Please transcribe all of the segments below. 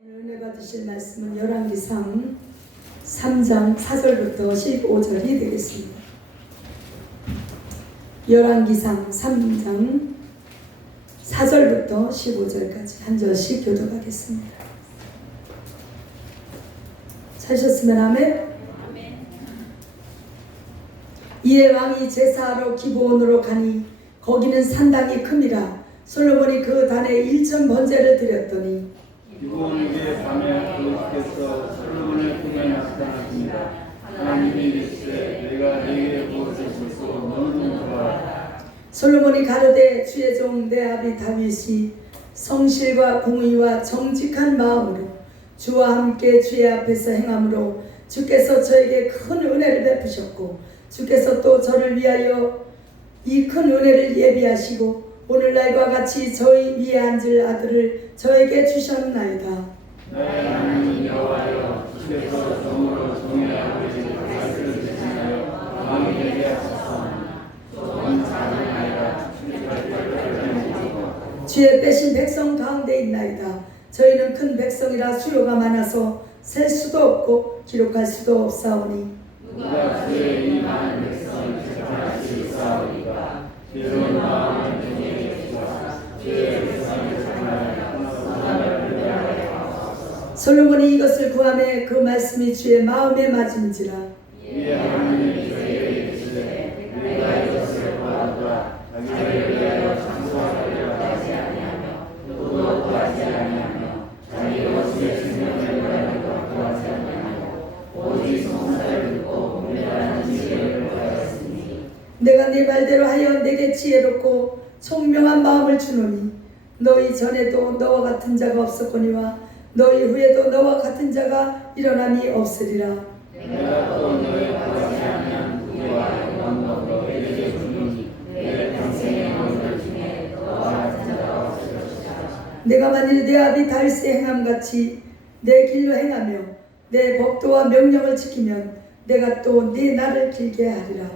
은혜 받으실 말씀은 열왕기상 3장 4절부터 15절이 되겠습니다. 열왕기상 3장 4절부터 15절까지 한 절씩 교독하겠습니다. 찾으셨으면 아멘. 이에 왕이 제사하러 기브온으로 가니 거기는 산당이 큼이라. 솔로몬이 그 단에 1천 번제를 드렸더니 기브온에게 밤에 그분께서 솔로몬의 꿈에 나타나십니다. 하나님이 이르시되 내가 네게 무엇을 줬소 너는 좋아하라. 솔로몬이 가로되 주의 종 내 아비 다윗이 성실과 공의와 정직한 마음으로 주와 함께 주의 앞에서 행함으로 주께서 저에게 큰 은혜를 베푸셨고 주께서 또 저를 위하여 이 큰 은혜를 예비하시고 오늘날과 같이 저희 위에 앉을 아들을 저에게 주셨나이다. 나의 하나님 여호와여 주께서 종으로 종의 아버지 다윗을 대신하여 왕이 되게 하셨사오나 조건 자랑하여라. 주의 빼신 백성 가운데 있나이다. 저희는 큰 백성이라 수요가 많아서 셀 수도 없고 기록할 수도 없사오니 누가 주의 이 많은 백성을 책망할 수 있사오리까. 기존 마음을 종에게 주사 주의 백성을 책망하여 사람을 불리하게 하옵소서. 솔로몬이 이것을 구하매 그 말씀이 주의 마음에 맞은지라. 이에 하나님이 저에게 이르시되 내가 이것을 구하노라. 자기를 위하여 장수하기를 하지 아니하며 또 구하지 아니하며 자기 옷의 생명을 구하는 것 구하지 아니하며 오직 성사를 듣고 분별하는 지혜를 구하였으니 내가 네 말대로 하여 내게 지혜롭고 총명한 마음을 주노니 너희 전에도 너와 같은 자가 없었거니와 너희 후에도 너와 같은 자가 일어남이 없으리라. 내가 또 너의 구하지 아니한 부귀와 영광으로 너에게 주노니 내 평생의 영광 중에 너와 같은 자가 없을 것이다. 내가 만일 내 아비 다윗의 행함같이 내 길로 행하며 내 법도와 명령을 지키면 내가 또 네 날을 길게 하리라.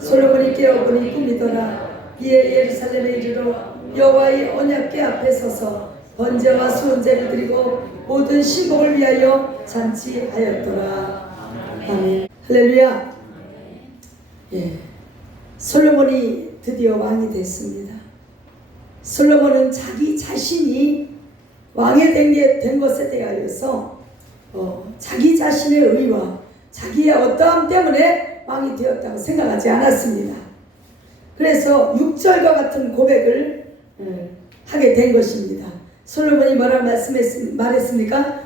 솔로몬이 깨어보니 꿈이더라. 이에 예루살렘에 이르러 여호와의 언약궤 앞에 서서 번제와 수은제를 드리고 모든 신복을 위하여 잔치하였더라. 아멘. 할렐루야. 예, 솔로몬이 드디어 왕이 됐습니다. 솔로몬은 자기 자신이 왕이 된 것에 대하여서 자기 자신의 의와 자기의 어떠함 때문에 왕이 되었다고 생각하지 않았습니다. 그래서 6절과 같은 고백을 하게 된 것입니다. 솔로몬이 뭐라고 말했습니까?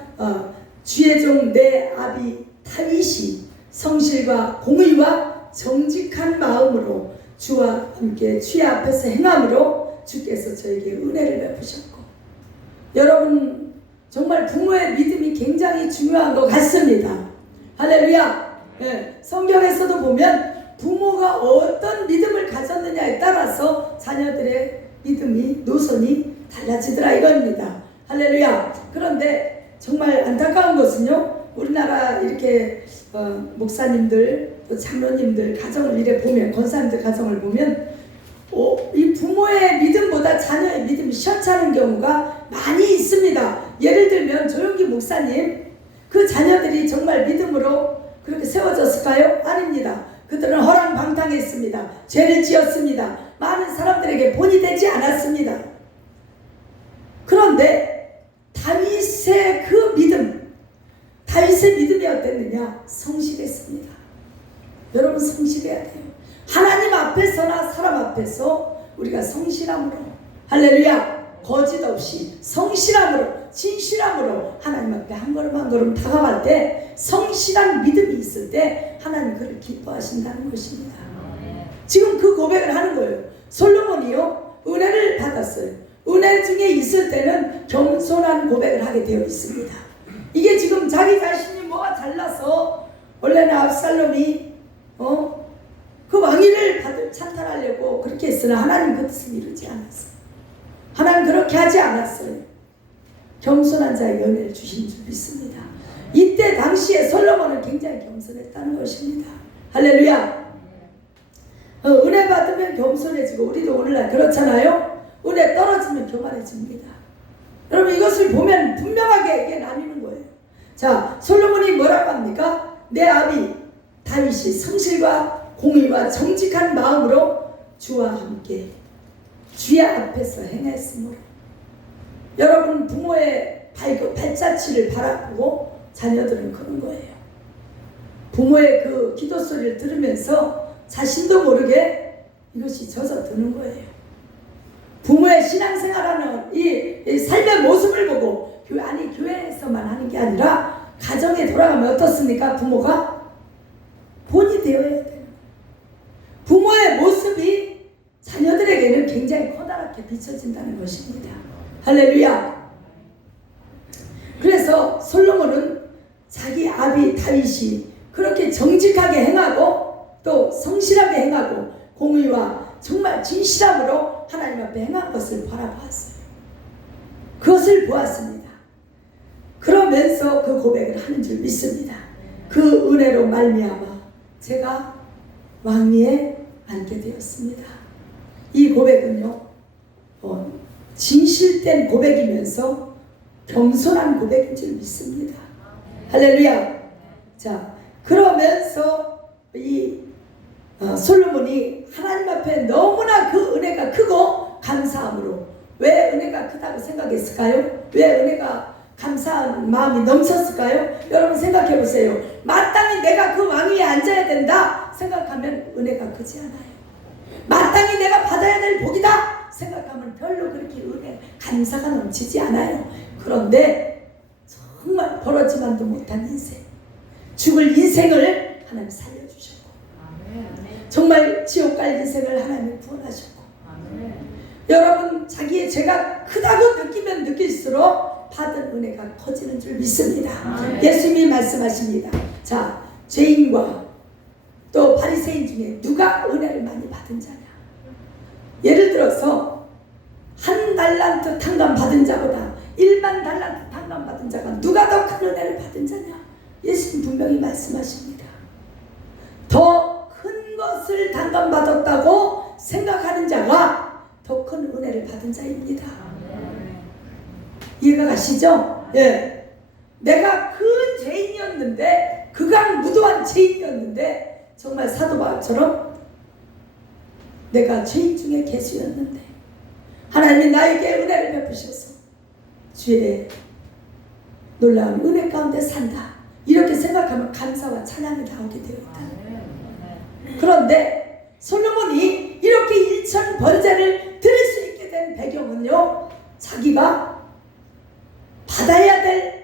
주의 종 내 아비 다윗이 성실과 공의와 정직한 마음으로 주와 함께 주의 앞에서 행함으로 주께서 저에게 은혜를 베푸셨고, 여러분 정말 부모의 믿음이 굉장히 중요한 것 같습니다. 할렐루야. 예, 성경에서도 보면 부모가 어떤 믿음을 가졌느냐에 따라서 자녀들의 믿음이 노선이 달라지더라 이겁니다. 할렐루야. 그런데 정말 안타까운 것은요, 우리나라 이렇게 목사님들 또 장로님들 가정을 이래 보면, 권사님들 가정을 보면 이 부모의 믿음보다 자녀의 믿음이 시원찮은 경우가 많이 있습니다. 예를 들면 조용기 목사님, 그 자녀들이 정말 믿음으로 그렇게 세워졌을까요? 아닙니다. 그들은 허랑방탕했습니다. 죄를 지었습니다. 많은 사람들에게 본이 되지 않았습니다. 그런데 다윗의 그 믿음, 다윗의 믿음이 어땠느냐? 성실했습니다. 여러분 성실해야 돼요. 하나님 앞에서나 사람 앞에서 우리가 성실함으로, 할렐루야, 거짓 없이 성실함으로, 진실함으로 하나님 앞에 한 걸음 한 걸음 다가갈 때, 성실한 믿음이 있을 때 하나님 그를 기뻐하신다는 것입니다. 지금 그 고백을 하는 거예요. 솔로몬이요, 은혜를 받았어요. 은혜 중에 있을 때는 겸손한 고백을 하게 되어 있습니다. 이게 지금 자기 자신이 뭐가 잘나서, 원래는 압살롬이 그 왕위를 찬탈하려고 그렇게 했으나 하나님 그 뜻을 이루지 않았어요. 하나님 그렇게 하지 않았어요. 겸손한 자에게 은혜를 주신 줄 믿습니다. 이때 당시에 솔로몬은 굉장히 겸손했다는 것입니다. 할렐루야. 은혜 받으면 겸손해지고, 우리도 오늘날 그렇잖아요. 은혜 떨어지면 교만해집니다. 여러분 이것을 보면 분명하게 이게 나뉘는 거예요. 자, 솔로몬이 뭐라고 합니까? 내 아비 다윗이 성실과 공의와 정직한 마음으로 주와 함께 주의 앞에서 행했으므로. 여러분 부모의 발자취를 바라보고 자녀들은 그런 거예요. 부모의 그 기도 소리를 들으면서 자신도 모르게 이것이 젖어드는 거예요. 부모의 신앙생활하는 이 삶의 모습을 보고 교회에서만 하는 게 아니라 가정에 돌아가면 어떻습니까? 부모가 본이 되어야 돼요. 부모의 모습이 자녀들에게는 굉장히 커다랗게 비춰진다는 것입니다. 할렐루야. 그래서 솔로몬은 자기 아비 다윗이 그렇게 정직하게 행하고 또 성실하게 행하고 공의와 정말 진실함으로 하나님 앞에 행한 것을 바라보았어요. 그것을 보았습니다. 그러면서 그 고백을 하는 줄 믿습니다. 그 은혜로 말미암아 제가 왕위에 앉게 되었습니다. 이 고백은요, 진실된 고백이면서 겸손한 고백인 줄 믿습니다. 할렐루야. 자, 그러면서 이 솔로몬이 하나님 앞에 너무나 그 은혜가 크고 감사함으로, 왜 은혜가 크다고 생각했을까요? 왜 은혜가 감사한 마음이 넘쳤을까요? 여러분 생각해 보세요. 마땅히 내가 그 왕위에 앉아야 된다 생각하면 은혜가 크지 않아요. 마땅히 내가 받아야 될 복이다 생각하면 별로 그렇게 은혜, 감사가 넘치지 않아요. 그런데 정말 벌어지만도 못한 인생, 죽을 인생을 하나님 살려주셨고, 정말 지옥 갈 인생을 하나님 구원하셨고, 여러분 자기의 죄가 크다고 느끼면 느낄수록 받은 은혜가 커지는 줄 믿습니다. 예수님이 말씀하십니다. 자, 죄인과 또 바리새인 중에 누가 은혜를 많이 받은 자냐? 예를 들어서 한 달란트 탕감 받은 자보다 1만 달란트 탕감 받은 자가 누가 더 큰 은혜를 받은 자냐? 예수님 분명히 말씀하십니다. 더 큰 것을 탕감 받았다고 생각하는 자가 더 큰 은혜를 받은 자입니다. 이해가 가시죠? 예. 내가 큰 죄인이었는데, 극악무도한 죄인이었는데, 정말 사도 바울처럼 내가 죄인 중에 괴수였는데 하나님이 나에게 은혜를 베푸셔서 주의 놀라운 은혜 가운데 산다, 이렇게 생각하면 감사와 찬양이 나오게 되었다. 그런데 솔로몬이 이렇게 1천 번제를 드릴 수 있게 된 배경은요, 자기가 받아야 될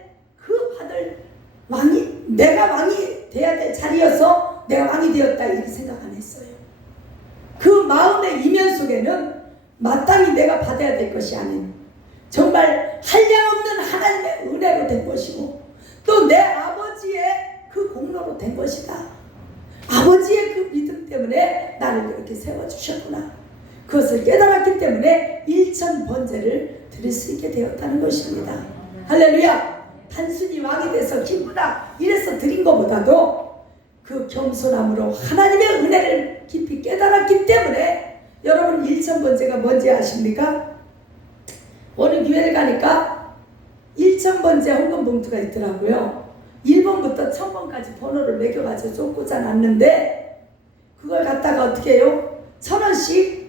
그 받을 왕이, 내가 왕이 돼야 될 자리여서 내가 왕이 되었다, 이렇게 생각 안 했어요. 그 마음의 이면 속에는 마땅히 내가 받아야 될 것이 아닌 정말 한량없는 하나님의 은혜로 된 것이고, 또 내 아버지의 그 공로로 된 것이다. 아버지의 그 믿음 때문에 나를 그렇게 세워주셨구나. 그것을 깨달았기 때문에 1천 번제를 드릴 수 있게 되었다는 것입니다. 할렐루야. 단순히 왕이 돼서 기쁘다 이래서 드린 것보다도 그 겸손함으로 하나님의 은혜를 깊이 깨달았기 때문에, 여러분 1천 번제가 뭔지 아십니까? 어느 교회를 가니까 1천 번제 헌금 봉투가 있더라고요. 1번부터 1000번까지 번호를 매겨가지고 쫓고자 놨는데, 그걸 갖다가 어떻게 해요? 1000원씩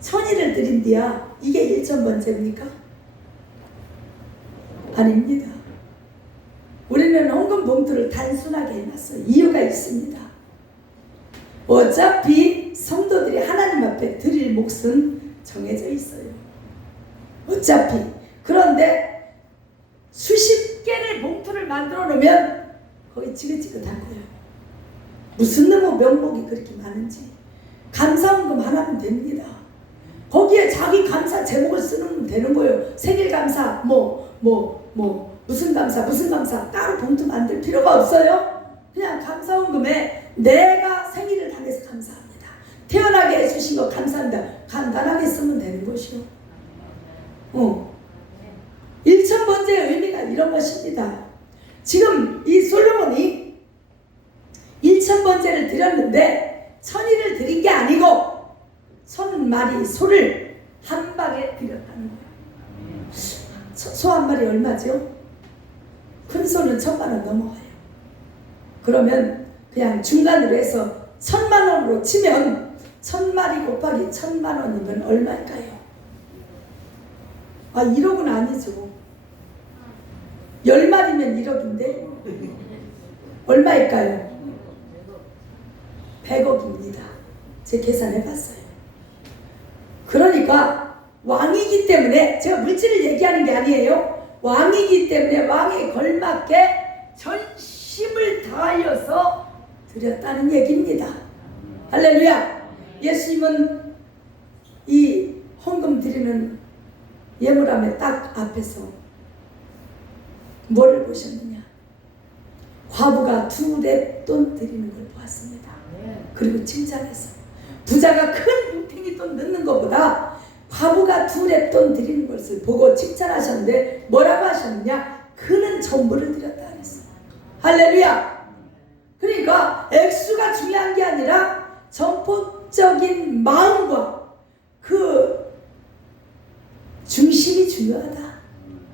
1000일을 드린디야. 이게 1천 번제입니까? 아닙니다. 우리는 헌금 봉투를 단순하게 해놨어요. 이유가 있습니다. 어차피 성도들이 하나님 앞에 드릴 몫은 정해져 있어요. 어차피. 그런데 수십 개의 봉투를 만들어 놓으면 거기 지긋지긋한 거예요. 무슨 너무 명목이 그렇게 많은지. 감사헌금 하나면 됩니다. 거기에 자기 감사 제목을 쓰면 되는 거예요. 생일 감사, 무슨 감사 따로 봉투 만들 필요가 없어요. 그냥 감사헌금에 내가 생일을 당해서 감사합니다, 태어나게 해주신 거 감사합니다, 간단하게 쓰면 되는 것이요. 1천 번제의 의미가 이런 것입니다. 지금 이 솔로몬이 1천 번제를 드렸는데 1000일을 드린 게 아니고 1000마리 소를 한 방에 드렸다는 거예요. 소 한 마리 얼마죠? 큰 소는 1,000,000원 넘어가요. 그러면 그냥 중간으로 해서 1,000,000원으로 치면 1,000마리 곱하기 1,000,000원이면 얼마일까요? 1억은 아니죠. 10마리면 1억인데 얼마일까요? 100억입니다. 제 계산해 봤어요. 그러니까 왕이기 때문에, 제가 물질을 얘기하는 게 아니에요. 왕이기 때문에 왕에 걸맞게 전심을 다하여서 드렸다는 얘기입니다. 할렐루야. 예수님은 이 헌금 드리는 예물함의 딱 앞에서 뭐를 보셨느냐? 과부가 2 렙돈 드리는 걸 보았습니다. 그리고 칭찬했어요. 부자가 큰 뭉탱이 돈 넣는 것보다 과부가 2 렙돈 드리는 것을 보고 칭찬하셨는데 뭐라고 하셨느냐? 그는 전부를 드렸다 그랬어요. 할렐루야. 그러니까 액수가 중요한 게 아니라 전폭적인 마음과 그 중심이 중요하다.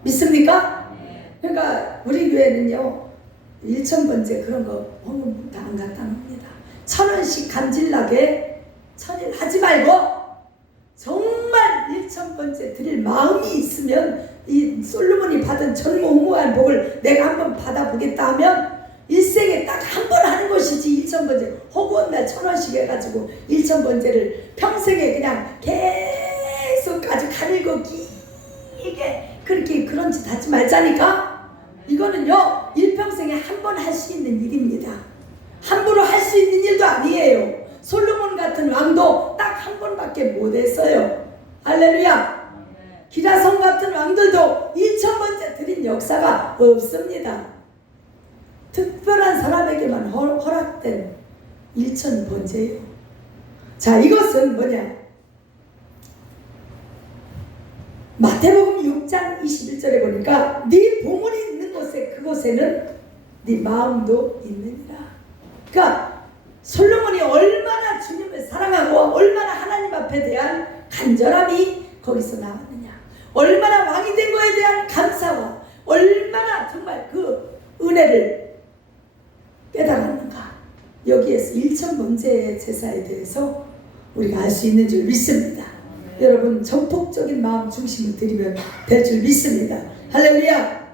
믿습니까? 그러니까 우리 교회는요 1,000번째 그런 거 헌금 다 안 갖다 놉니다. 1,000원씩 간질나게 천일 하지 말고 정말 1,000번째 드릴 마음이 있으면 이 솔로몬이 받은 전무후무한 복을 내가 한번 받아보겠다 하면 일생에 딱 한 번 하는 것이지 1,000번째 허구한 날 1,000원씩 해가지고 1,000번째를 평생에 그냥 계속 아주 가늘고 길게 그렇게 그런 짓 하지 말자니까. 이거는요 일평생에 한 번 할 수 있는 일입니다. 함부로 할 수 있는 일도 아니에요. 솔로몬 같은 왕도 딱 한 번밖에 못했어요. 할렐루야. 기라성 같은 왕들도 1,000번째 드린 역사가 없습니다. 특별한 사람에게만 허락된 1,000번째예요. 자, 이것은 뭐냐? 마태복음 6장 21절에 보니까 네 보물이 있는 곳에 그곳에는 네 마음도 있느니라. 그러니까 솔로몬이 얼마나 주님을 사랑하고 얼마나 하나님 앞에 대한 간절함이 거기서 나왔느냐, 얼마나 왕이 된 거에 대한 감사와 얼마나 정말 그 은혜를 깨달았는가, 여기에서 1,000번째 제사에 대해서 우리가 알 수 있는 줄 믿습니다. 여러분 전폭적인 마음 중심을 드리면 될 줄 믿습니다. 할렐루야.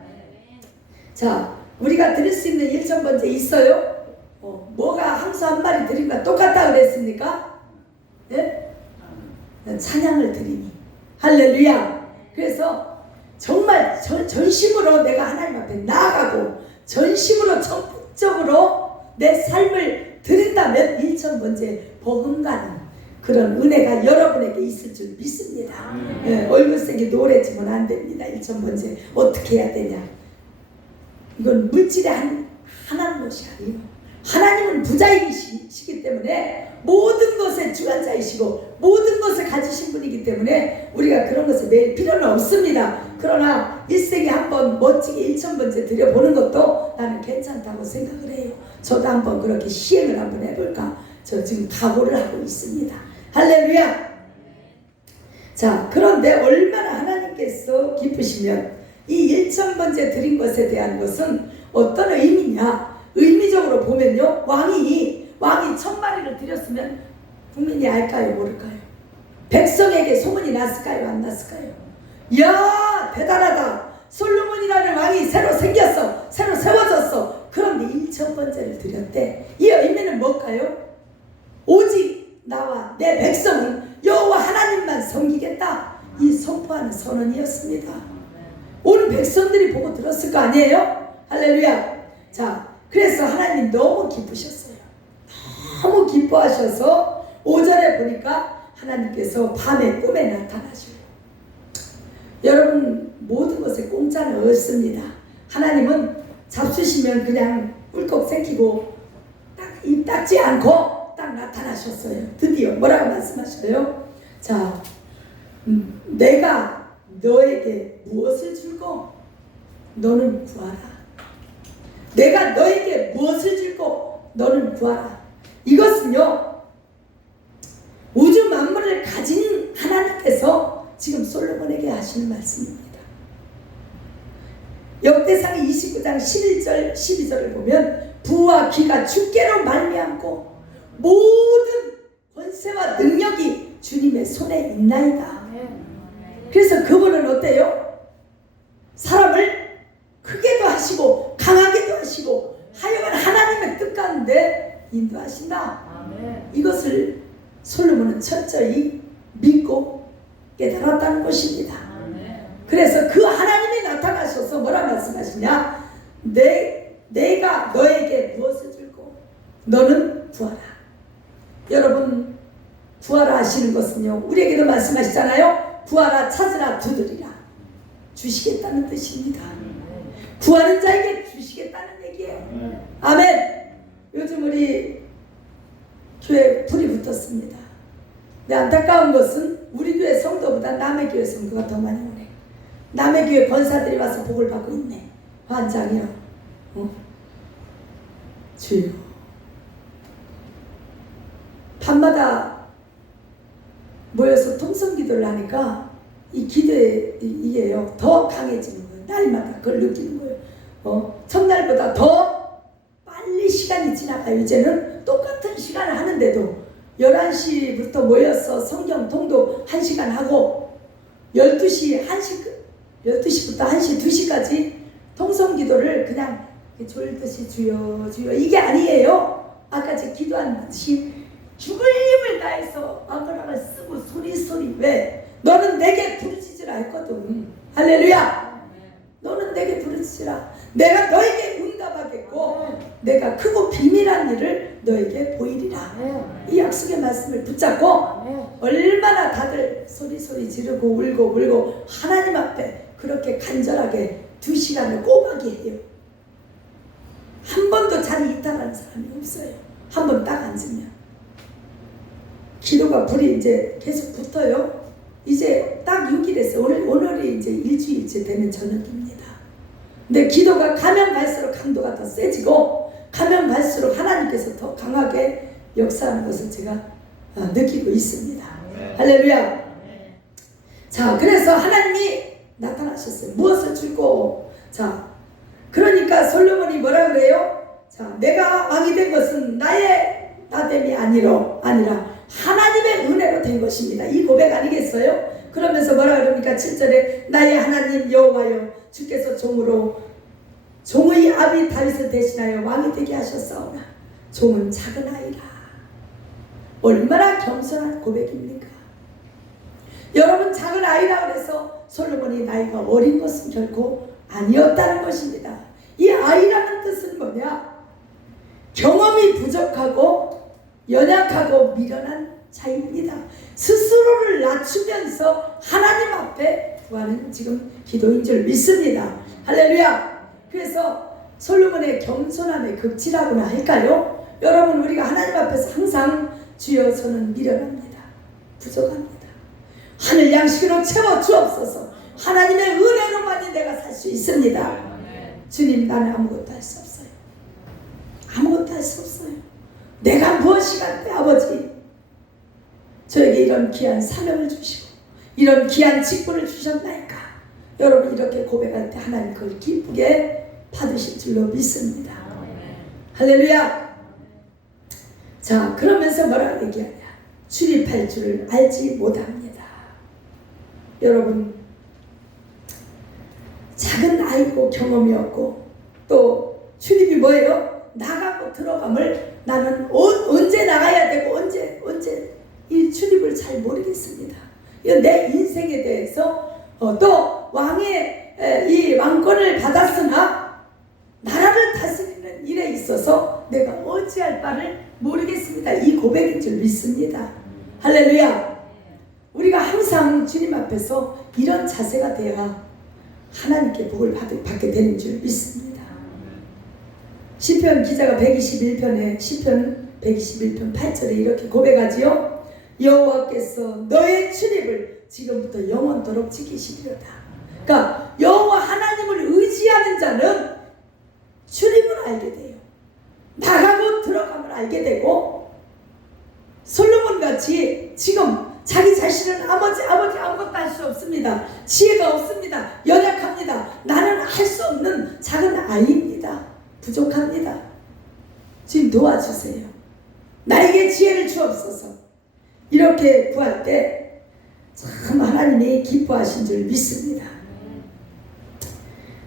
자, 우리가 드릴 수 있는 1,000번째 있어요? 뭐가 항소 한 마리 드림과 똑같다 그랬습니까? 예? 찬양을 드리니. 할렐루야. 그래서 정말 전심으로 내가 하나님 앞에 나아가고 전심으로 전폭적으로 내 삶을 드린다면 1,000번째 버금가는 그런 은혜가 여러분에게 있을 줄 믿습니다. 예, 얼굴색이 노래지면 안 됩니다. 1,000번째 어떻게 해야 되냐? 이건 물질의 하나는 것이 아니에요. 하나님은 부자이시기 때문에 모든 것의 주관자이시고 모든 것을 가지신 분이기 때문에 우리가 그런 것을 매일 필요는 없습니다. 그러나 일생에 한번 멋지게 1,000번째 드려보는 것도 나는 괜찮다고 생각을 해요. 저도 한번 그렇게 시행을 한번 해볼까, 저 지금 각오를 하고 있습니다. 할렐루야. 자, 그런데 얼마나 하나님께서 기쁘시면 이 1,000번째 드린 것에 대한 것은 어떤 의미냐? 의미적으로 보면요, 왕이 1,000마리를 드렸으면 국민이 알까요, 모를까요? 백성에게 소문이 났을까요, 안 났을까요? 이야, 대단하다, 솔로몬이라는 왕이 새로 생겼어, 새로 세워졌어. 그런데 1,000번째를 드렸대. 이 의미는 뭘까요? 오직 나와 내 백성은 여호와 하나님만 섬기겠다, 이 선포하는 선언이었습니다. 온 백성들이 보고 들었을 거 아니에요? 할렐루야. 자, 그래서 하나님 너무 기쁘셨어요. 너무 기뻐하셔서 5절에 보니까 하나님께서 밤에 꿈에 나타나셔요. 여러분, 모든 것에 공짜는 없습니다. 하나님은 잡수시면 그냥 꿀꺽 새기고 입 닦지 않고 딱 나타나셨어요. 드디어 뭐라고 말씀하셔요? 자, 내가 너에게 무엇을 줄고 너는 구하라. 내가 너에게 무엇을 줄고 너는 구하라. 이것은요, 우주 만물을 가진 하나님께서 지금 솔로몬에게 하시는 말씀입니다. 역대상 29장 11절 12절을 보면 부와 귀가 주께로 말미암고 모든 권세와 능력이 주님의 손에 있나이다. 그래서 그분은 어때요? 사람을 크게도 하시고 강하게도 하시고 하여간 하나님의 뜻 가운데 인도하신다. 이것을 솔로몬은 철저히 믿고 깨달았다는 것입니다. 그래서 그 하나님이 나타나셔서 뭐라 말씀하시냐? 내가 너에게 무엇을 줄고 너는 구하라. 여러분, 구하라 하시는 것은요, 우리에게도 말씀하시잖아요. 구하라, 찾으라, 두드리라. 주시겠다는 뜻입니다. 구하는 자에게 주시겠다는 얘기예요. 아멘. 요즘 우리 교회 불이 붙었습니다. 근데 안타까운 것은 우리 교회 성도보다 남의 교회 성도가 더 많이 오네. 남의 교회 권사들이 와서 복을 받고 있네. 환장이야. 주여. 밤마다 모여서 통성기도를 하니까 이 기도에 이게요 더 강해지는 거예요. 날마다 그걸 느끼는 거예요. 첫날보다 더 빨리 시간이 지나가요. 이제는 똑같은 시간을 하는데도 11시부터 모여서 성경 통독 1시간 하고 12시부터 1시, 2시까지 통성기도를 그냥 졸듯이 주여 주여 이게 아니에요. 아까 제가 기도한 듯이 죽을 힘을 다해서 아그라가 쓰고 소리 왜? 너는 내게 부르짖으라 했거든. 할렐루야. 너는 내게 부르짖으라. 내가 너에게 응답하겠고 내가 크고 비밀한 일을 너에게 보이리라. 이 약속의 말씀을 붙잡고 얼마나 다들 소리 지르고 울고 하나님 앞에 그렇게 간절하게 2시간을 꼬박이 해요. 한 번도 자리 이탈하는 사람이 없어요. 한 번 딱 앉으면 기도가 불이 이제 계속 붙어요. 이제 딱 6일 했어요. 오늘이 이제 일주일째 되는 저녁입니다. 근데 기도가 가면 갈수록 강도가 더 세지고 가면 갈수록 하나님께서 더 강하게 역사하는 것을 제가 느끼고 있습니다. 할렐루야. 자, 그래서 하나님이 나타나셨어요. 무엇을 줄고? 자, 그러니까 솔로몬이 뭐라 그래요? 자, 내가 왕이 된 것은 나의 나됨이 아니라 하나님의 은혜로 된 것입니다. 이 고백 아니겠어요? 그러면서 뭐라 그럽니까? 7절에 나의 하나님 여호와여 주께서 종의 아비 다윗을 대신하여 왕이 되게 하셨사오나 종은 작은 아이라. 얼마나 겸손한 고백입니까? 여러분, 작은 아이라 그래서 솔로몬이 나이가 어린 것은 결코 아니었다는 것입니다. 이 아이라는 뜻은 뭐냐? 경험이 부족하고 연약하고 미련한 자입니다. 스스로를 낮추면서 하나님 앞에 구하는 지금 기도인 줄 믿습니다. 할렐루야. 그래서 솔로몬의 겸손함의 극치라고나 할까요? 여러분, 우리가 하나님 앞에서 항상 주여 저는 미련합니다. 부족합니다. 하늘 양식으로 채워 주옵소서. 하나님의 은혜로만이 내가 살 수 있습니다. 주님, 나는 아무것도 할 수 없어요. 아무것도 할 수 없어요. 내가 무엇이간데 아버지 저에게 이런 귀한 사명을 주시고 이런 귀한 직분을 주셨나이까. 여러분, 이렇게 고백할 때 하나님 그걸 기쁘게 받으실 줄로 믿습니다. 할렐루야. 자, 그러면서 뭐라고 얘기하냐? 출입할 줄을 알지 못합니다. 여러분, 작은 아이고 경험이 없고 또 출입이 뭐예요? 나가고 들어감을 나는 언제 나가야 되고 언제 이 출입을 잘 모르겠습니다. 내 인생에 대해서 또 왕의 이 왕권을 받았으나 나라를 다스리는 일에 있어서 내가 어찌할 바를 모르겠습니다. 이 고백인 줄 믿습니다. 할렐루야. 우리가 항상 주님 앞에서 이런 자세가 돼야 하나님께 복을 받게 되는 줄 믿습니다. 시편 기자가 121편에 시편 121편 8절에 이렇게 고백하지요. 여호와께서 너의 출입을 지금부터 영원토록 지키시리로다. 그러니까 여호와 하나님을 의지하는 자는 출입을 알게 돼요. 나가고 들어감을 알게 되고, 솔로몬 같이 지금 자기 자신은 아버지 아무것도 할 수 없습니다. 지혜가 없습니다. 연약합니다. 나는 할 수 없는 부족합니다. 지금 도와주세요. 나에게 지혜를 주옵소서. 이렇게 구할 때 참 하나님이 기뻐하신 줄 믿습니다.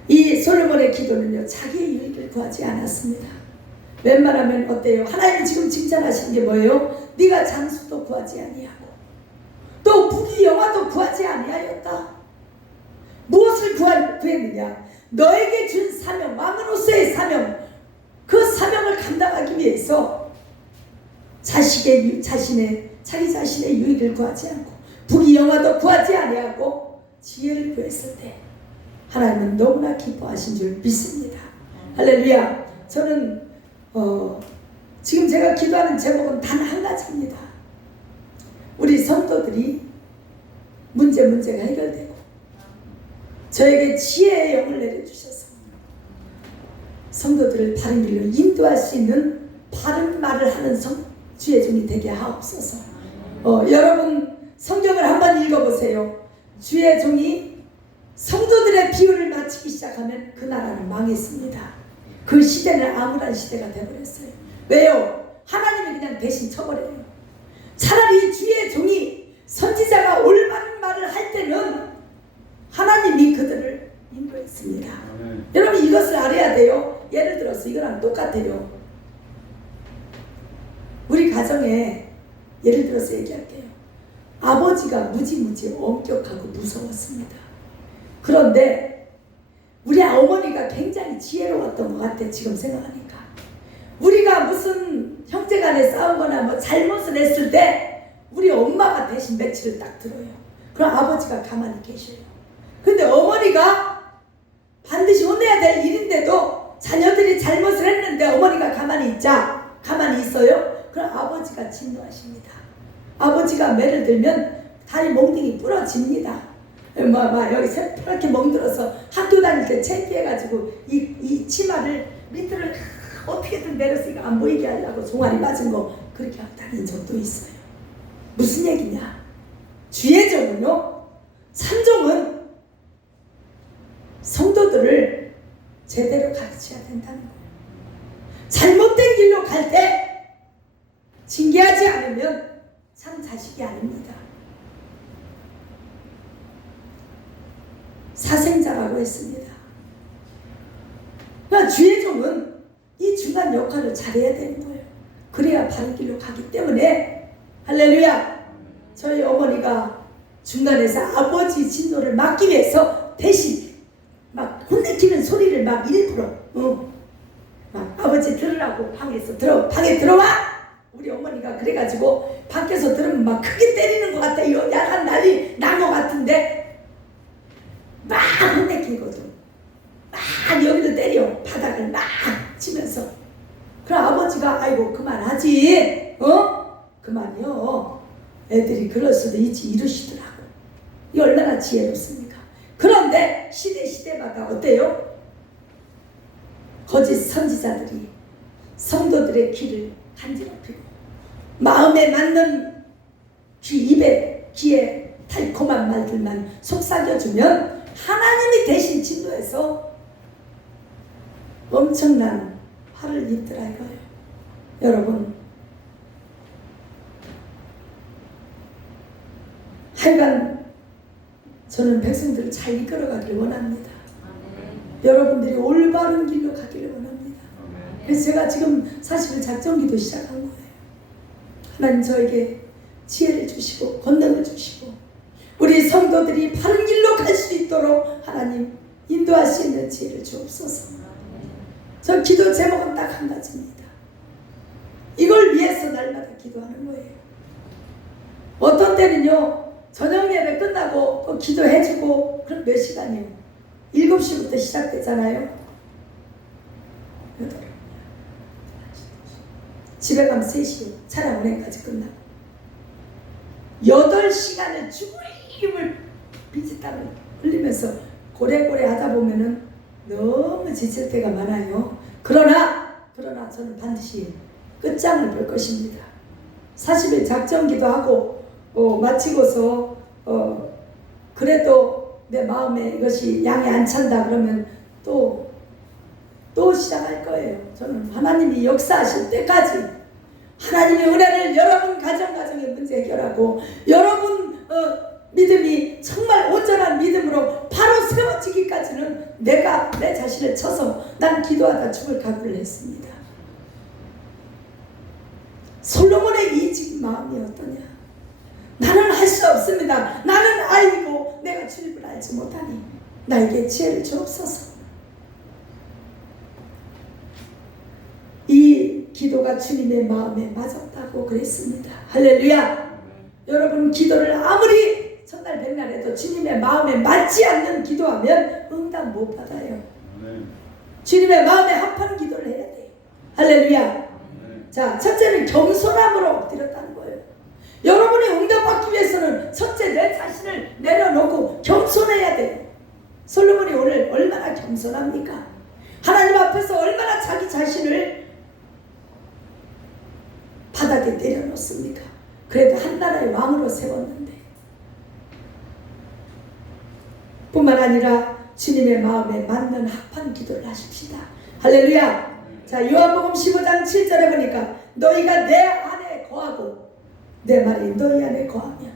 이 솔로몬의 기도는요, 자기의 유익을 구하지 않았습니다. 웬만하면 어때요? 하나님이 지금 칭찬하시는 게 뭐예요? 네가 장수도 구하지 아니하고 또 부귀 영화도 구하지 아니하였다. 무엇을 구했느냐? 너에게 준 사명, 왕으로서의 사명, 그 사명을 감당하기 위해서 자기 자신의 유익을 구하지 않고 부귀 영화도 구하지 아니하고 지혜를 구했을 때 하나님은 너무나 기뻐하신 줄 믿습니다. 할렐루야. 저는 지금 제가 기도하는 제목은 단 한 가지입니다. 우리 성도들이 문제가 해결되고 저에게 지혜의 영을 내려주셔서 성도들을 바른 길로 인도할 수 있는 바른 말을 하는 주의 종이 되게 하옵소서. 여러분 성경을 한번 읽어보세요. 주의 종이 성도들의 비유를 마치기 시작하면 그 나라는 망했습니다. 그 시대는 암울한 시대가 되어버렸어요. 왜요? 하나님이 그냥 대신 쳐버려요. 차라리 주의 종이 선지자가 올바른 말을 할 때는 하나님이 그들을 인도했습니다. 여러분 이것을 알아야 돼요. 예를 들어서 이거랑 똑같아요. 우리 가정에 예를 들어서 얘기할게요. 아버지가 무지무지 엄격하고 무서웠습니다. 그런데 우리 어머니가 굉장히 지혜로웠던 것 같아. 지금 생각하니까 우리가 무슨 형제간에 싸우거나 뭐 잘못을 했을 때 우리 엄마가 대신 매치를 딱 들어요. 그럼 아버지가 가만히 계셔요. 근데 어머니가 반드시 혼내야 될 일인데도 자녀들이 잘못을 했는데 어머니가 가만히 있어요. 그럼 아버지가 진노하십니다. 아버지가 매를 들면 다리 몽둥이 부러집니다. 여기 새파랗게 멍들어서 학교 다닐 때 창피해가지고 이 치마를 밑으로 어떻게든 내려서 이거 안 보이게 하려고 종아리 맞은 거 그렇게 다닌 적도 있어요. 무슨 얘기냐? 주의 종은요, 삼종은 성도들을 제대로 가르쳐야 된다는 거예요. 잘못된 길로 갈 때 징계하지 않으면 참 자식이 아닙니다. 사생자라고 했습니다. 그러니까 주의 종은 이 중간 역할을 잘해야 되는 거예요. 그래야 바른 길로 가기 때문에 할렐루야. 저희 어머니가 중간에서 아버지 진노를 막기 위해서 대신 막 혼내키는 소리를 막 일부러 막 아버지 들으라고 방에 들어와. 우리 어머니가 그래가지고 밖에서 들으면 막 크게 때리는 것 같아요. 야단 난리 난 것 같은데 막 혼내키거든. 막 여기를 때려. 바닥을 막 치면서. 그럼 아버지가 아이고 그만하지. 그만요. 애들이 그럴 수도 있지 이러시더라고. 이 얼마나 지혜롭습니까? 그런데 시대마다 어때요? 거짓 선지자들이 성도들의 귀를 간지럽히고 마음에 맞는 귀에 달콤한 말들만 속삭여주면 하나님이 대신 진노해서 엄청난 화를 입더라 이거예요. 여러분 하여간 저는 백성들을 잘 이끌어가길 원합니다. 여러분들이 올바른 길로 가기를 원합니다. 그래서 제가 지금 사실 작정기도 시작한 거예요. 하나님 저에게 지혜를 주시고 권능을 주시고 우리 성도들이 바른 길로 갈 수 있도록 하나님 인도할 수 있는 지혜를 주옵소서. 저 기도 제목은 딱 한 가지입니다. 이걸 위해서 날마다 기도하는 거예요. 어떤 때는요 저녁 예배 끝나고 또 기도해주고 그럼 몇 시간이에요? 7시부터 시작되잖아요. 집에 가면 3시요. 차량 운행까지 끝나고 8시간을 죽을 힘을 비지땀을 흘리면서 고래고래 하다 보면은 너무 지칠 때가 많아요. 그러나 저는 반드시 끝장을 볼 것입니다. 40일 작정기도 하고 마치고서 그래도 내 마음에 이것이 양이 안 찬다 그러면 또 또 시작할 거예요. 저는 하나님이 역사하실 때까지 하나님의 은혜를 여러분 가정의 문제 해결하고 여러분 믿음이 정말 온전한 믿음으로 바로 세워지기까지는 내가 내 자신을 쳐서 난 기도하다 죽을 각오를 했습니다. 솔로몬의 이 지금 마음이 어떠냐? 나는 할 수 없습니다. 나는 아이고 내가 주님을 알지 못하니 나에게 지혜를 주옵소서. 이 기도가 주님의 마음에 맞았다고 그랬습니다. 할렐루야. 여러분 기도를 아무리 천날 백날 해도 주님의 마음에 맞지 않는 기도하면 응답 못 받아요. 주님의 마음에 합한 기도를 해야 돼요. 할렐루야. 자, 첫째는 겸손함으로 엎드렸다는 거예요. 여러분이 응답받기 위해서는 첫째 내 자신을 내려놓고 겸손해야 돼요. 솔로몬이 오늘 얼마나 겸손합니까? 하나님 앞에서 얼마나 자기 자신을 바닥에 내려놓습니까? 그래도 한 나라의 왕으로 세웠는데 뿐만 아니라 주님의 마음에 맞는 합한 기도를 하십시다. 할렐루야. 자, 요한복음 15장 7절에 보니까 너희가 내 안에 거하고 내 말이 너희 안에 거하면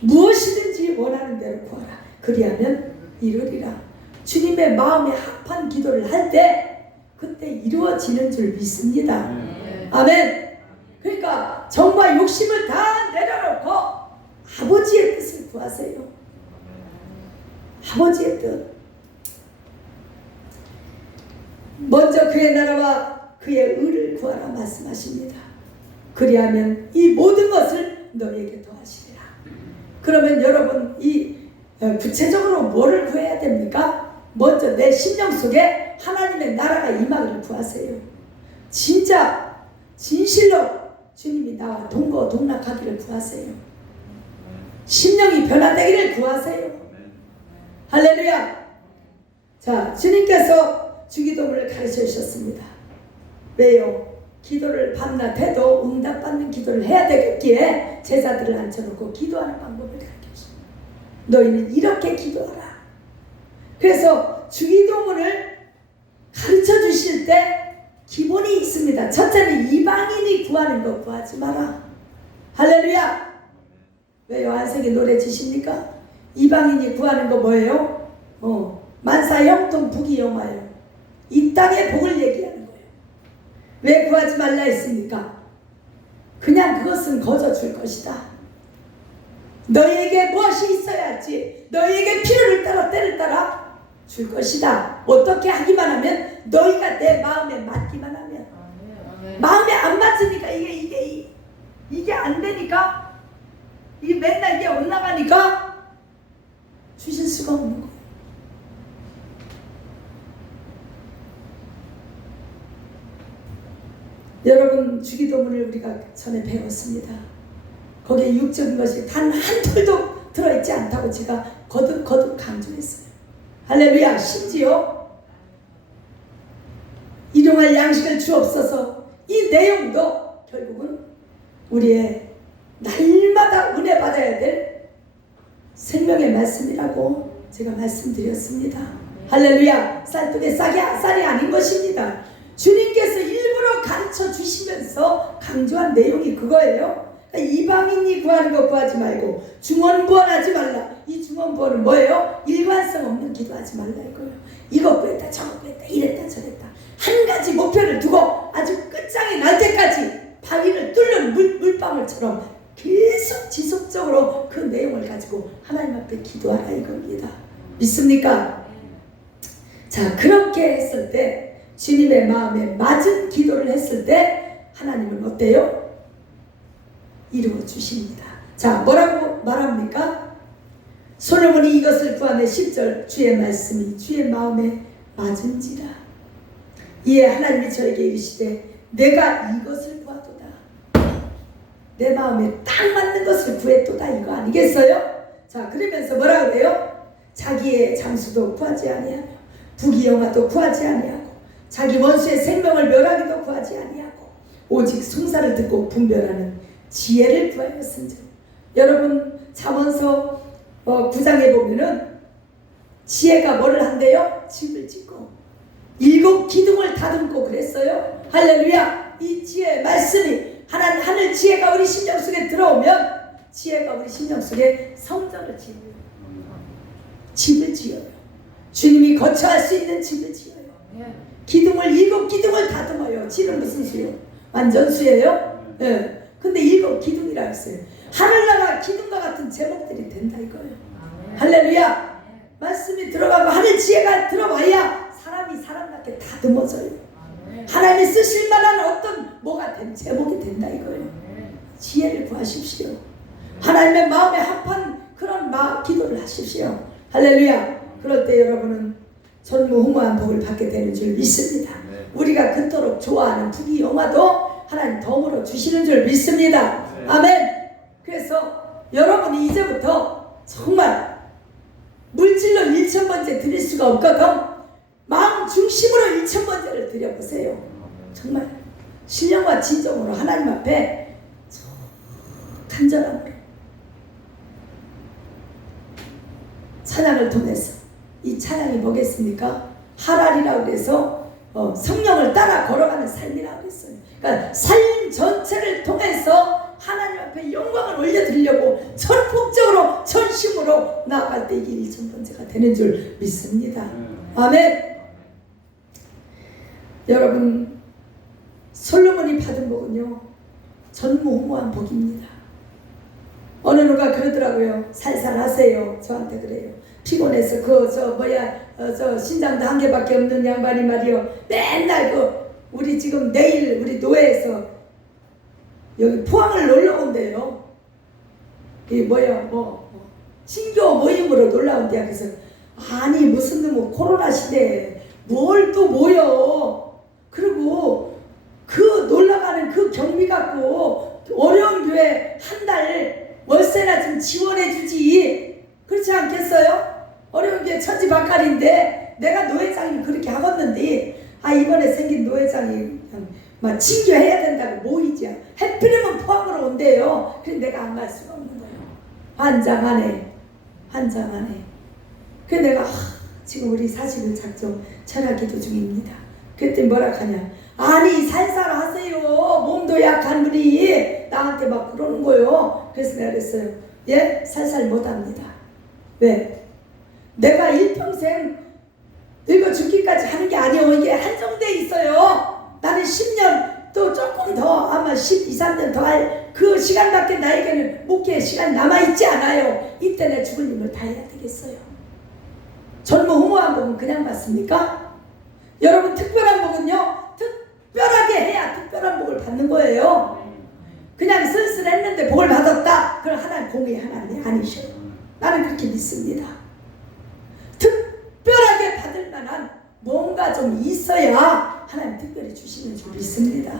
무엇이든지 원하는 대로 구하라. 그리하면 이루리라. 주님의 마음에 합한 기도를 할 때 그때 이루어지는 줄 믿습니다. 아멘. 그러니까 정과 욕심을 다 내려놓고 아버지의 뜻을 구하세요. 아버지의 뜻. 먼저 그의 나라와 그의 의를 구하라 말씀하십니다. 그리하면 이 모든 것을 너희에게 더하시리라. 그러면 여러분 이 구체적으로 뭐를 구해야 됩니까? 먼저 내 심령 속에 하나님의 나라가 임하기를 구하세요. 진짜 진실로 주님이 나와 동거동락하기를 구하세요. 심령이 변화되기를 구하세요. 할렐루야. 자, 주님께서 주기도문을 가르쳐 주셨습니다. 왜요? 기도를 밤낮 해도 응답받는 기도를 해야 되겠기에 제자들을 앉혀놓고 기도하는 방법을 가르쳐주십니다. 너희는 이렇게 기도하라. 그래서 주기도문을 가르쳐 주실 때 기본이 있습니다. 첫째는 이방인이 구하는 거 구하지 마라. 할렐루야. 왜 요한색이 노래 지십니까? 이방인이 구하는 거 뭐예요? 만사형통 부귀영화예요. 이 땅의 복을 얘기하는 거예요. 왜 구하지 말라 했습니까? 그냥 그것은 거저 줄 것이다. 너희에게 무엇이 있어야 할지 너희에게 필요를 따라 때를 따라 줄 것이다. 어떻게 하기만 하면 너희가 내 마음에 맞기만 하면 마음에 안 맞으니까 이게 안 되니까 이게 맨날 이게 올라가니까 주실 수가 없는 거예요. 여러분 주기도문을 우리가 전에 배웠습니다. 거기에 육적인 것이 단 한 톨도 들어있지 않다고 제가 거듭 강조했어요. 할렐루야. 심지어 일용할 양식을 주옵소서. 이 내용도 결국은 우리의 날마다 은혜 받아야 될 생명의 말씀이라고 제가 말씀드렸습니다. 할렐루야. 쌀떡에 쌀이 아닌 것입니다. 주님께서 일부러 가르쳐 주시면서 강조한 내용이 그거예요. 이방인이 구하는 거 구하지 말고 중언부언하지 말라. 이 중언부언은 뭐예요? 일관성 없는 기도하지 말라 이거예요. 이거 구했다 저거 구했다 이랬다 저랬다 한 가지 목표를 두고 아주 끝장이 날 때까지 바위를 뚫는 물방울처럼 계속 지속적으로 그 내용을 가지고 하나님 앞에 기도하라 이겁니다. 믿습니까? 자, 그렇게 했을 때 주님의 마음에 맞은 기도를 했을 때 하나님은 어때요? 이루어 주십니다. 자, 뭐라고 말합니까? 솔로몬이 이것을 구하며 10절 주의 말씀이 주의 마음에 맞은지라. 이에 하나님이 저에게 이르시되 내가 이것을 구하도다. 내 마음에 딱 맞는 것을 구했도다 이거 아니겠어요? 자, 그러면서 뭐라 그래요? 자기의 장수도 구하지 아니하며 부귀영화도 구하지 아니하고 자기 원수의 생명을 멸하기도 구하지 아니하고 오직 송사를 듣고 분별하는 지혜를 구하였은즉. 여러분 잠언서 9장에 보면은 지혜가 뭐를 한대요? 집을 짓고 7 기둥을 다듬고 그랬어요. 할렐루야. 이 지혜의 말씀이 하늘 지혜가 우리 심령 속에 들어오면 지혜가 우리 심령 속에 성전을 지어요. 집을 지어요. 주님이 거처할 수 있는 집을 지어요. 기둥을 7 기둥을 다듬어요. 지는 무슨 수요? 완전 수예요? 예. 근데 7 기둥이라 했어요. 하늘나라 기둥과 같은 제목들이 된다 이거예요. 할렐루야. 말씀이 들어가고 하늘 지혜가 들어와야 사람이 사람답게 다듬어져요. 하나님이 쓰실 만한 어떤 뭐가 된 제목이 된다 이거예요. 지혜를 구하십시오. 하나님의 마음에 합한 그런 기도를 하십시오. 할렐루야. 그럴 때 여러분은 전무후무한 복을 받게 되는 줄 믿습니다. 우리가 그토록 좋아하는 부귀 영화도 하나님 덤으로 주시는 줄 믿습니다. 아멘. 그래서 여러분이 이제부터 정말 물질로 1000번째 드릴 수가 없거든. 마음 중심으로 1000번째를 드려보세요. 정말 신령과 진정으로 하나님 앞에 간절함으로 찬양을 통해서, 이 찬양이 뭐겠습니까? 하랄이라고 해서 성령을 따라 걸어가는 삶이라고 했어요. 그러니까 삶 전체를 통해서 하나님 앞에 영광을 올려드리려고 전폭적으로 전심으로 나아갈 때 이게 1000번째가 되는 줄 믿습니다. 아멘. 여러분, 솔로몬이 받은 복은요 전무후무한 복입니다. 어느 누가 그러더라고요. 살살 하세요. 저한테 그래요. 피곤해서 저 신장도 1개밖에 없는 양반이 말이요, 맨날 우리 지금 내일 우리 노예에서 여기 포항을 놀러 온대요. 이 신교 모임으로 놀러 온대요. 그래서 아니 무슨 놈의 코로나 시대에 뭘 또 모여. 그리고 그 놀러가는 그 경비 갖고 어려운 교회 한 달 월세나 좀 지원해 주지. 그렇지 않겠어요? 어려운 교회 천지박갈인데 내가 노회장이 그렇게 하겠는데 이번에 생긴 노회장이 막 징계해야 된다고 모이지. 해필이면 포항으로 온대요. 그래서 내가 안 갈 수가 없는 거예요. 환장하네. 그래서 내가 지금 우리 40일 작정 철학기도 중입니다. 그랬더니 뭐라 하냐. 아니 살살 하세요. 몸도 약한 분이 나한테 막 그러는 거예요. 그래서 내가 그랬어요. 예? 살살 못합니다. 왜? 내가 일평생 늙어 죽기까지 하는 게 아니에요. 이게 한정돼 있어요. 나는 10년 또 조금 더 아마 12, 13년 더 할 그 시간밖에 나에게는 목회의 시간이 남아있지 않아요. 이때 내 죽을 힘을 다해야 되겠어요. 전무후무한 복은 그냥 받습니까? 여러분 특별한 복은요 특별하게 해야 특별한 복을 받는 거예요. 그냥 쓸쓸했는데 복을 받았다. 그럼 하나님 공의 하나님이 아니셔요. 나는 그렇게 믿습니다. 특별하게 받을 만한 뭔가 좀 있어야 하나님 특별히 주시는 줄 믿습니다.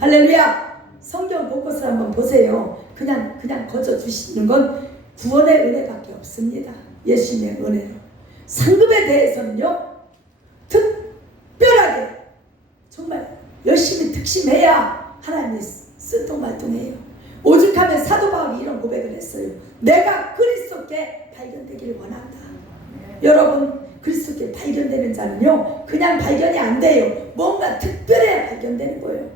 할렐루야. 성경 곳곳을 한번 보세요. 그냥 거저 주시는 건 구원의 은혜밖에 없습니다. 예수님의 은혜로. 상급에 대해서는요 특별하게 정말 열심히 특심해야 하나님이 쓴통말통해요. 오죽하면 사도 바울이 이런 고백을 했어요. 내가 그리스도께 발견되기를 원한다. 여러분, 그리스도께 발견되는 자는요 그냥 발견이 안 돼요. 뭔가 특별해야 발견되는 거예요.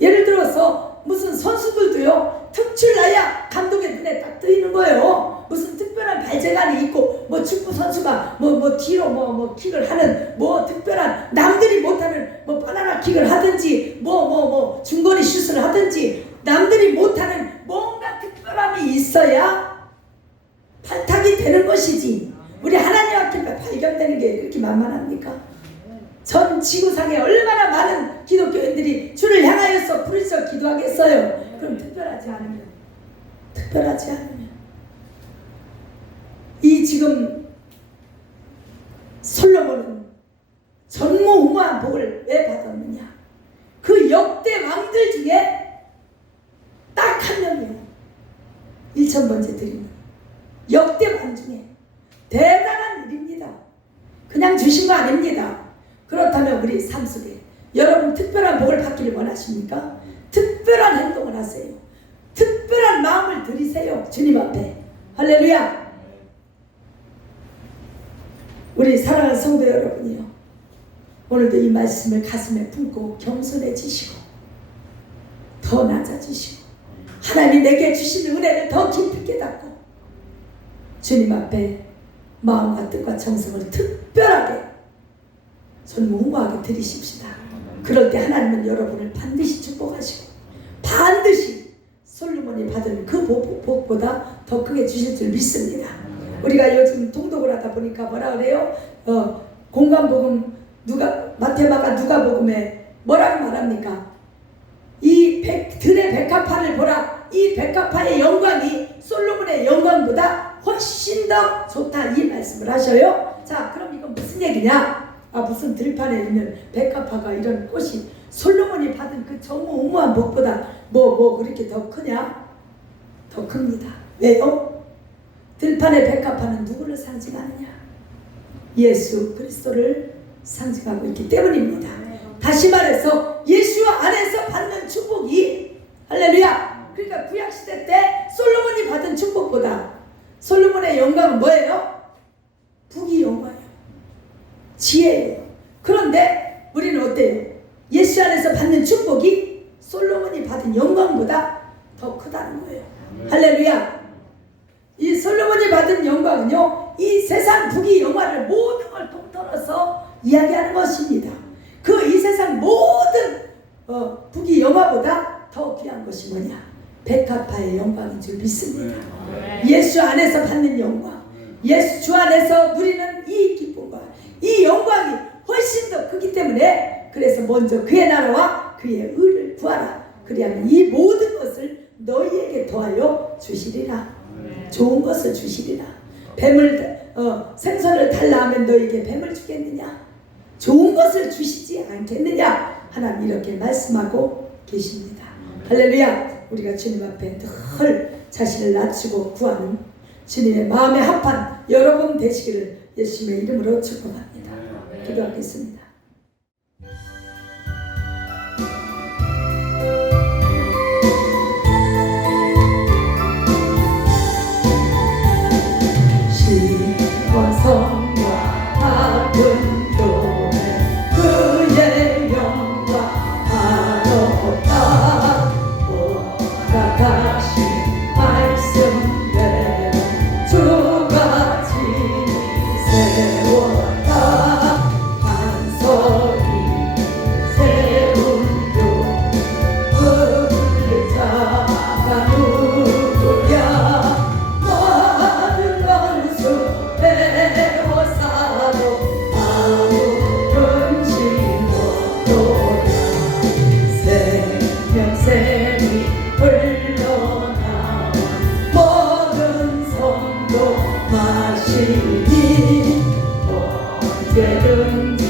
예를 들어서 무슨 선수들도요 특출나야 감독의 눈에 딱 뜨이는 거예요. 무슨 특별한 발재간이 있고 축구 선수가 뒤로 킥을 하는 특별한 남들이 못하는 바나나 킥을 하든지 중거리 슛을 하든지 남들이 못하는 뭔가 특별함이 있어야 발탁이 되는 것이지. 우리 하나님 앞에 발견되는 게 그렇게 만만합니까? 전 지구상에 얼마나 많은 기독교인들이 주를 향하여서 부르짖어 기도하겠어요. 그럼 특별하지 않으면 이 지금 솔로몬은 전무후무한 복을 왜 받았느냐? 그 역대 왕들 중에 딱 한 명이에요. 1000번째 드리는 역대 왕 중에 대단한 일입니다. 그냥 주신 거 아닙니다. 그렇다면 우리 삶 속에 여러분 특별한 복을 받기를 원하십니까? 특별한 행동을 하세요. 특별한 마음을 들이세요. 주님 앞에. 할렐루야. 우리 사랑하는 성도 여러분이요, 오늘도 이 말씀을 가슴에 품고 겸손해지시고 더 낮아지시고 하나님 내게 주신 은혜를 더 깊이 깨닫고 주님 앞에 마음과 뜻과 정성을 특별하게 전무후무하게 드리십시다. 그럴 때 하나님은 여러분을 반드시 축복하시고 반드시 솔로몬이 받은 그 복보다 더 크게 주실 줄 믿습니다. 우리가 요즘 통독을 하다 보니까 뭐라 그래요? 공간복음 마태마가 누가복음에 뭐라고 말합니까? 이 들의 백합화를 보라. 이 백합화의 영광이 솔로몬의 영광보다 훨씬 더 좋다. 이 말씀을 하셔요. 자, 그럼 이건 무슨 얘기냐? 무슨 들판에 있는 백합화가 이런 꽃이 솔로몬이 받은 그 전무후무한 복보다 뭐 그렇게 더 크냐? 더 큽니다. 왜요? 들판의 백합화는 누구를 상징하느냐? 예수 그리스도를 상징하고 있기 때문입니다. 다시 말해서 예수 안에서 받는 축복이 할렐루야. 그러니까 구약시대 때 솔로몬이 받은 축복보다 솔로몬의 영광은 뭐예요? 북이 영광이에요. 지혜예요. 그런데 우리는 어때요? 예수 안에서 받는 축복이 솔로몬이 받은 영광보다 더 크다는 거예요. 할렐루야. 이 솔로몬이 받은 영광은요, 이 세상 북이 영화를 모든 걸 통틀어서 이야기하는 것입니다. 이 세상 모든 북이 영화보다 더 귀한 것이 뭐냐? 백합화의 영광인 줄 믿습니다. 예수 안에서 받는 영광, 예수 주 안에서 누리는 이 기쁨과 이 영광이 훨씬 더 크기 때문에 그래서 먼저 그의 나라와 그의 의를 구하라. 그리하면 이 모든 것을 너희에게 더하여 주시리라. 좋은 것을 주시리라. 생선을 달라 하면 너희에게 뱀을 주겠느냐? 좋은 것을 주시지 않겠느냐? 하나님 이렇게 말씀하고 계십니다. 할렐루야. 우리가 주님 앞에 늘 자신을 낮추고 구하는 주님의 마음에 합한 여러분 되시기를 예수님의 이름으로 축복합니다. 기도하겠습니다. 신원성과 아픈 교회 그의 영광 하옵다. 돌아가신 말씀대로 주가 진리 세웠다. 한석이 세운 그 자가 누구냐? 모든 원수 배워사도 아무 근심 없도다. 생명샘이 흘러나와 모든 성도 마시니 언제든지